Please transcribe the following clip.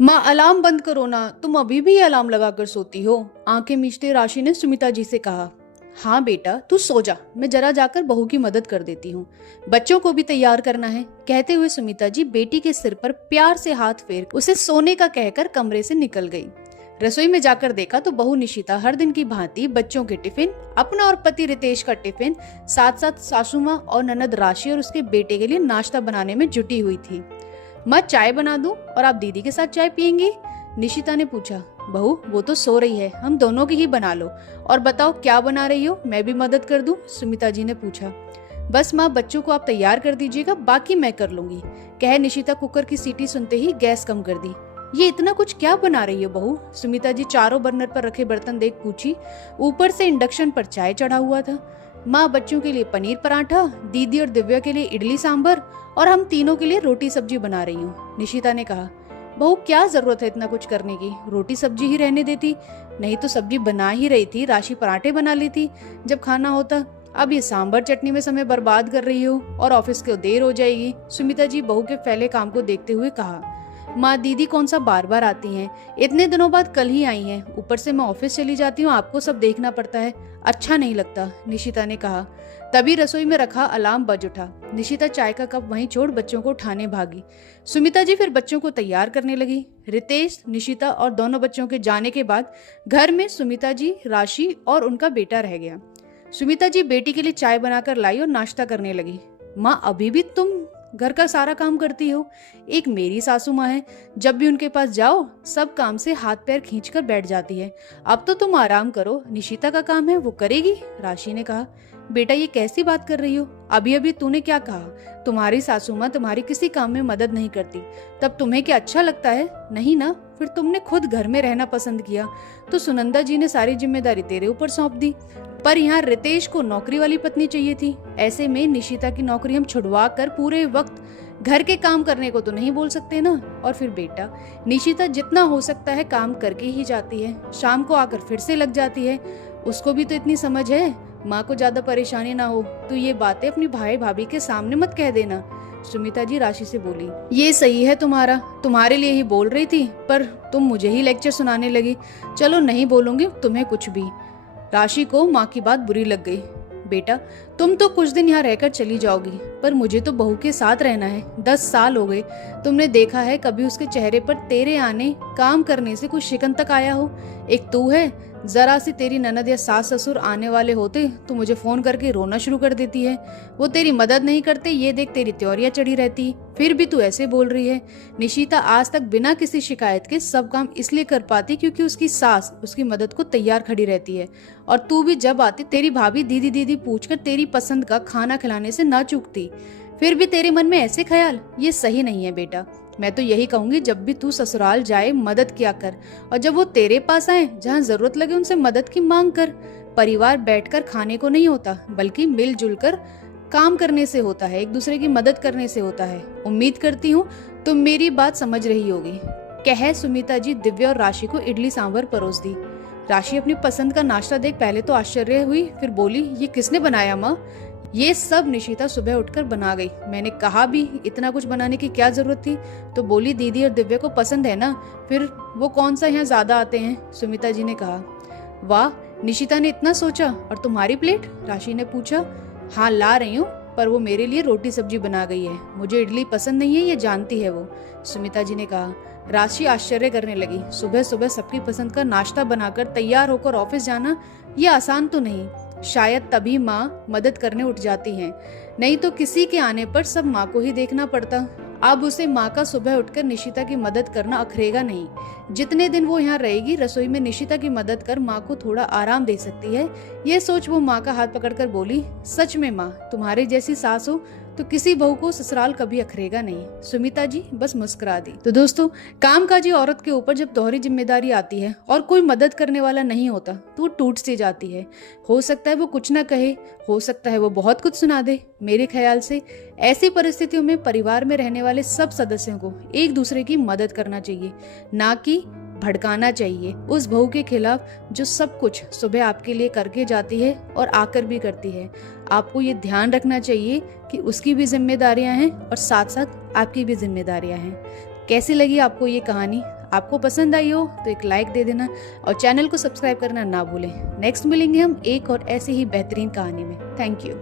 माँ अलार्म बंद करो ना, तुम अभी भी अलार्म लगाकर सोती हो। आंखें मीचते राशि ने सुमिता जी से कहा। हाँ बेटा, तू सो जा, मैं जरा जाकर बहू की मदद कर देती हूँ। बच्चों को भी तैयार करना है। कहते हुए सुमिता जी बेटी के सिर पर प्यार से हाथ फेर उसे सोने का कहकर कमरे से निकल गई। रसोई में जाकर देखा तो बहू निशिता हर दिन की भांति बच्चों के टिफिन, अपना और पति रितेश का टिफिन, साथ साथ सासू माँ और ननद राशि और उसके बेटे के लिए नाश्ता बनाने में जुटी हुई थी। मैं चाय बना दूं और आप दीदी के साथ चाय पियेंगी? निशिता ने पूछा। बहू, वो तो सो रही है, हम दोनों की ही बना लो। और बताओ क्या बना रही हो, मैं भी मदद कर दूं? सुमिता जी ने पूछा। बस माँ, बच्चों को आप तैयार कर दीजिएगा, बाकी मैं कर लूंगी, कह निशिता कुकर की सीटी सुनते ही गैस कम कर दी। ये इतना कुछ क्या बना रही हो बहू? सुमिता जी चारों बर्नर पर रखे बर्तन देख पूछी। ऊपर से इंडक्शन पर चाय चढ़ा हुआ था। माँ बच्चों के लिए पनीर पराठा, दीदी और दिव्या के लिए इडली सांभर और हम तीनों के लिए रोटी सब्जी बना रही हूँ, निशिता ने कहा। बहू, क्या जरूरत है इतना कुछ करने की, रोटी सब्जी ही रहने देती। नहीं तो सब्जी बना ही रही थी, राशि पराठे बना लेती जब खाना होता। अब ये सांभर चटनी में समय बर्बाद कर रही हो और ऑफिस को देर हो जाएगी, सुमिता जी बहू के फैले काम को देखते हुए कहा। माँ, दीदी कौन सा बार बार आती हैं, इतने दिनों बाद कल ही आई हैं, ऊपर से मैं ऑफिस चली जाती हूँ, आपको सब देखना पड़ता है, अच्छा नहीं लगता, निशिता ने कहा। तभी रसोई में रखा अलार्म बज उठा। निशिता चाय का कप वहीं छोड़ बच्चों को उठाने भागी। सुमिता जी फिर बच्चों को तैयार करने लगी। रितेश, निशिता और दोनों बच्चों के जाने के बाद घर में सुमिता जी, राशि और उनका बेटा रह गया। सुमिता जी बेटी के लिए चाय बनाकर लाई और नाश्ता करने लगी। माँ, अभी भी तुम घर का सारा काम करती हो? एक मेरी सासू माँ है, जब भी उनके पास जाओ सब काम से हाथ पैर खींचकर बैठ जाती है। अब तो तुम आराम करो, निशिता का काम है वो करेगी, राशि ने कहा। बेटा, ये कैसी बात कर रही हो? अभी अभी तूने क्या कहा? तुम्हारी सासू माँ तुम्हारी किसी काम में मदद नहीं करती, तब तुम्हें क्या अच्छा लगता है? नहीं ना, फिर तुमने खुद घर में रहना पसंद किया तो सुनंदा जी ने सारी जिम्मेदारी तेरे ऊपर सौंप दी। पर यहाँ रितेश को नौकरी वाली पत्नी चाहिए थी। ऐसे में निशिता की नौकरी हम छुड़वा कर पूरे वक्त घर के काम करने को तो नहीं बोल सकते ना। और फिर बेटा, निशिता जितना हो सकता है काम करके ही जाती है, शाम को आकर फिर से लग जाती है। उसको भी तो इतनी समझ है, माँ को ज्यादा परेशानी ना हो। तो ये बातें अपनी भाई भाभी के सामने मत कह देना, सुमिता जी राशि से बोली। ये सही है तुम्हारा, तुम्हारे लिए ही बोल रही थी, पर तुम मुझे ही लेक्चर सुनाने लगी। चलो नहीं बोलूंगी तुम्हें कुछ भी। राशि को माँ की बात बुरी लग गई। बेटा, तुम तो कुछ दिन यहाँ रहकर चली जाओगी, पर मुझे तो बहू के साथ रहना है। 10 साल हो गए, तुमने देखा है कभी उसके चेहरे पर तेरे आने काम करने से कुछ शिकन तक आया हो? एक तू है, जरा सी तेरी ननद या सास ससुर आने वाले होते तो मुझे फोन करके रोना शुरू कर देती है। वो तेरी मदद नहीं करते, ये देख तेरी त्योरियां चढ़ी रहती, फिर भी तू ऐसे बोल रही है। निशिता आज तक बिना किसी शिकायत के सब काम इसलिए कर पाती क्योंकि उसकी सास उसकी मदद को तैयार खड़ी रहती है। और तू भी जब आती तेरी भाभी दीदी दीदी पूछकर तेरी पसंद का खाना खिलाने से ना चूकती। फिर भी तेरे मन में ऐसे ख्याल, ये सही नहीं है बेटा। मैं तो यही कहूंगी जब भी तू ससुराल जाए मदद किया कर, और जब वो तेरे पास आए जहाँ जरूरत लगे उनसे मदद की मांग कर। परिवार बैठकर खाने को नहीं होता, बल्कि मिलजुल कर काम करने से होता है, एक दूसरे की मदद करने से होता है। उम्मीद करती हूँ तुम मेरी बात समझ रही होगी, कह सुमिता जी दिव्या और राशि को इडली सांभर परोस दी। राशि अपनी पसंद का नाश्ता देख पहले तो आश्चर्य हुई, फिर बोली, ये किसने बनाया माँ? ये सब निशिता सुबह उठकर बना गई। मैंने कहा भी इतना कुछ बनाने की क्या जरूरत थी, तो बोली दीदी और दिव्या को पसंद है ना, फिर वो कौन सा यहाँ ज्यादा आते हैं, सुमिता जी ने कहा। वाह, निशिता ने इतना सोचा। और तुम्हारी प्लेट? राशि ने पूछा। हाँ ला रही हूँ, पर वो मेरे लिए रोटी सब्जी बना गई है, मुझे इडली पसंद नहीं है, ये जानती है वो, सुमिता जी ने कहा। राशि आश्चर्य करने लगी। सुबह सुबह सबकी पसंद का नाश्ता बनाकर तैयार होकर ऑफिस जाना ये आसान तो नहीं। शायद तभी माँ मदद करने उठ जाती हैं, नहीं तो किसी के आने पर सब माँ को ही देखना पड़ता। अब उसे माँ का सुबह उठकर निशिता की मदद करना अखरेगा नहीं। जितने दिन वो यहाँ रहेगी रसोई में निशिता की मदद कर माँ को थोड़ा आराम दे सकती है। ये सोच वो माँ का हाथ पकड़कर बोली, सच में माँ, तुम्हारी जैसी सास हो तो किसी बहू को ससुराल कभी अखरेगा नहीं। सुमिता जी बस मुस्कुरा दी। तो दोस्तों, कामकाजी औरत के ऊपर जब दोहरी जिम्मेदारी आती है और कोई मदद करने वाला नहीं होता तो वो टूट सी जाती है। हो सकता है वो कुछ ना कहे, हो सकता है वो बहुत कुछ सुना दे। मेरे ख्याल से ऐसी परिस्थितियों में परिवार में रहने वाले सब सदस्यों को एक दूसरे की मदद करना चाहिए, ना कि भड़काना चाहिए उस बहू के खिलाफ जो सब कुछ सुबह आपके लिए करके जाती है और आकर भी करती है। आपको ये ध्यान रखना चाहिए कि उसकी भी जिम्मेदारियां हैं और साथ साथ आपकी भी जिम्मेदारियां हैं। कैसी लगी आपको ये कहानी? आपको पसंद आई हो तो एक लाइक दे देना और चैनल को सब्सक्राइब करना ना भूलें। नेक्स्ट मिलेंगे हम एक और ऐसी ही बेहतरीन कहानी में। Thank you.